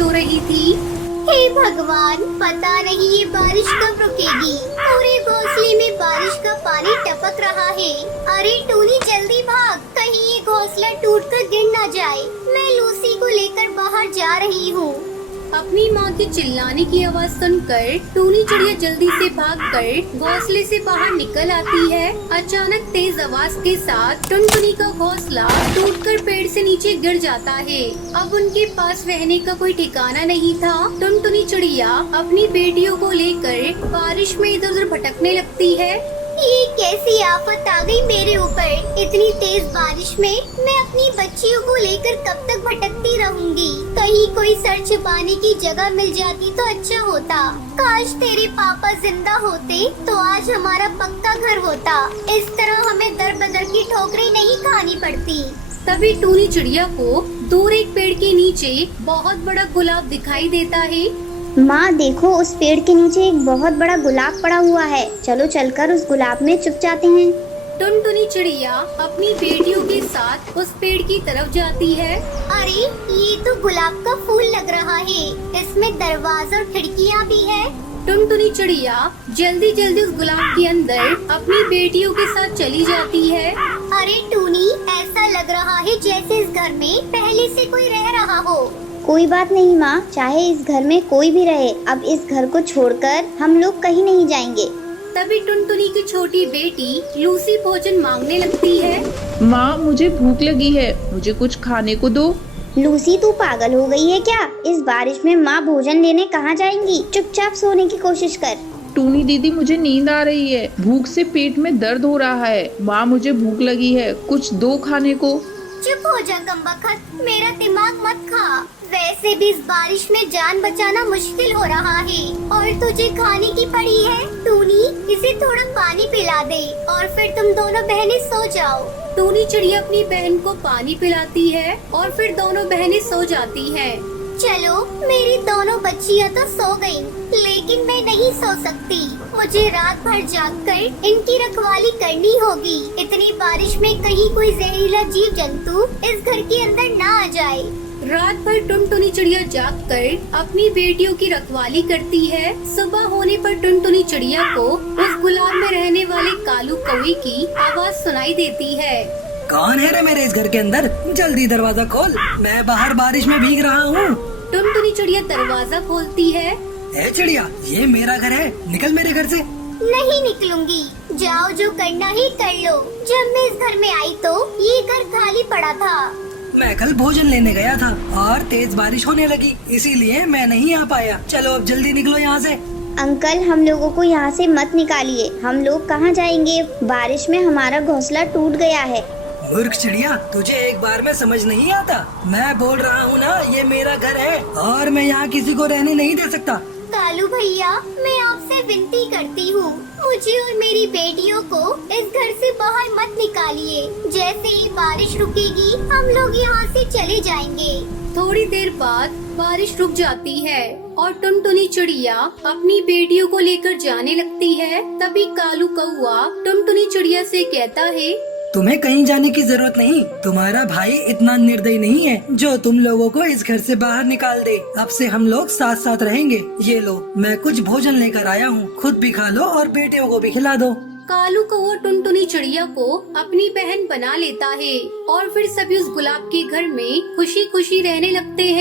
हो रही थी। हे भगवान, पता नहीं ये बारिश कब रुकेगी। पूरे घोंसले में बारिश का पानी टपक रहा है। अरे टूनी जल्दी भाग, कहीं ये घोंसला टूटकर गिर न जाए। मैं लूसी को लेकर बाहर जा रही हूँ। अपनी माँ के चिल्लाने की आवाज सुनकर टूनी चिड़िया जल्दी से भागकर घोंसले से बाहर निकल आती है। अचानक तेज आवाज के साथ टुनटुनी का घोंसला टूटकर पेड़ से नीचे गिर जाता है। अब उनके पास रहने का कोई ठिकाना नहीं था। टुनटुनी चिड़िया अपनी बेटियों को लेकर बारिश में इधर उधर भटकने लगती है। ये कैसी आफत आ गई मेरे ऊपर। इतनी तेज बारिश में मैं अपनी बच्चियों को लेकर कब तक भटकती रहूंगी। कहीं कोई सर छुपाने की जगह मिल जाती तो अच्छा होता। काश तेरे पापा जिंदा होते तो आज हमारा पक्का घर होता। इस तरह हमें दर बदर की ठोकरें नहीं खानी पड़ती। तभी टूनी चिड़िया को दूर एक पेड़ के नीचे बहुत बड़ा गुलाब दिखाई देता है। माँ देखो, उस पेड़ के नीचे एक बहुत बड़ा गुलाब पड़ा हुआ है। चलो चलकर उस गुलाब में छुप जाते हैं। टुनटुनी चिड़िया अपनी बेटियों के साथ उस पेड़ की तरफ जाती है। अरे ये तो गुलाब का फूल लग रहा है। इसमें दरवाजा और खिड़कियाँ भी है। टुनटुनी चिड़िया जल्दी जल्दी उस गुलाब के अंदर अपनी बेटियों के साथ चली जाती है। अरे टूनी, ऐसा लग रहा है जैसे इस घर में पहले से कोई रह रहा हो। कोई बात नहीं माँ, चाहे इस घर में कोई भी रहे, अब इस घर को छोड़कर हम लोग कहीं नहीं जाएंगे। तभी टुनटुनी की छोटी बेटी लूसी भोजन मांगने लगती है। माँ मुझे भूख लगी है, मुझे कुछ खाने को दो। लूसी तू पागल हो गई है क्या? इस बारिश में माँ भोजन लेने कहाँ जाएंगी? चुपचाप सोने की कोशिश कर। टूनी दीदी मुझे नींद आ रही है, भूख से पेट में दर्द हो रहा है। माँ मुझे भूख लगी है, कुछ दो खाने को। चुप हो जा कमबख्त, मेरा दिमाग मत खा। वैसे भी इस बारिश में जान बचाना मुश्किल हो रहा है और तुझे खाने की पड़ी है। टूनी, इसे थोड़ा पानी पिला दे और फिर तुम दोनों बहनें सो जाओ। टूनी चिड़िया अपनी बहन को पानी पिलाती है और फिर दोनों बहनें सो जाती हैं। चलो, मेरी दोनों बच्चियाँ तो सो गयी, लेकिन मैं नहीं सो सकती। मुझे रात भर जागकर इनकी रखवाली करनी होगी। इतनी बारिश में कहीं कोई जहरीला जीव जंतु इस घर के अंदर ना आ जाए। रात भर टुनटुनी चिड़िया जागकर अपनी बेटियों की रखवाली करती है। सुबह होने पर टुनटुनी चिड़िया को उस गुलाब में रहने वाले कालू कौवे की आवाज सुनाई देती है। कौन है रे मेरे इस घर के अंदर? जल्दी दरवाजा खोल, मैं बाहर बारिश में भीग रहा हूँ। टुनटुनी चिड़िया दरवाजा खोलती है। ए चिड़िया, ये मेरा घर है, निकल मेरे घर से। नहीं निकलूंगी, जाओ जो करना ही कर लो। जब मैं इस घर में आई तो ये घर खाली पड़ा था। मैं कल भोजन लेने गया था और तेज बारिश होने लगी, इसीलिए मैं नहीं आ पाया। चलो अब जल्दी निकलो यहाँ से। अंकल, हम लोगों को यहाँ से मत निकालिए। हम लोग कहाँ जाएंगे? बारिश में हमारा घोंसला टूट गया है। मूर्ख चिड़िया, तुझे एक बार में समझ नहीं आता? मैं बोल रहा हूँ ना, ये मेरा घर है और मैं यहाँ किसी को रहने नहीं दे सकता। कालू भैया, मैं आपसे विनती करती हूँ, मुझे और मेरी बेटियों को इस घर से बाहर मत निकालिए। जैसे ही बारिश रुकेगी हम लोग यहाँ से चले जाएंगे। थोड़ी देर बाद बारिश रुक जाती है और टुनटुनी चिड़िया अपनी बेटियों को लेकर जाने लगती है। तभी कालू कौवा टुनटुनी चिड़िया से कहता है, तुम्हें कहीं जाने की जरूरत नहीं। तुम्हारा भाई इतना निर्दयी नहीं है जो तुम लोगों को इस घर से बाहर निकाल दे। अब से हम लोग साथ साथ रहेंगे। ये लो, मैं कुछ भोजन लेकर आया हूँ, खुद भी खा लो और बेटियों को भी खिला दो। कालू कौवा टुनटुनी चिड़िया को अपनी बहन बना लेता है और फिर सभी उस गुलाब के घर में खुशी खुशी रहने लगते हैं।